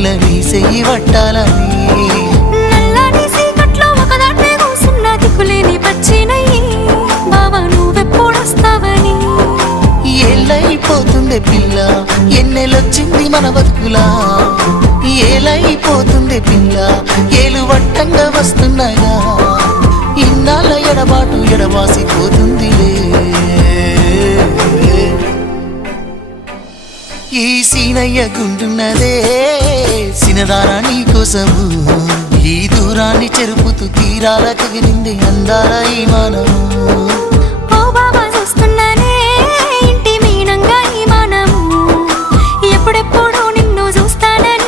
పిల్ల నీ చెయ్యి పట్టాలని నల్లని సీకట్లో ఒకదాన్నే కూసున్న దిక్కులేని పచ్చినయ్యి బావా నువ్వెప్పుడొస్తావని ఏళ్ళైపోతుంది పిల్ల ఎన్నెలొచ్చింది మన బతుకులా ఏలైపోతుంది పిల్ల ఏలు వట్టంగా వస్తున్నాయా ఇన్నాళ్ళ ఎడబాటు ఎడవాసిపోతుందిలే ఈ సీనయ్య గుంటున్నదే సినదారా నీ కోసము ఈ దూరాన్ని చెరుపుతూ తీరాల కగిలింది అందాల ఈ మానవు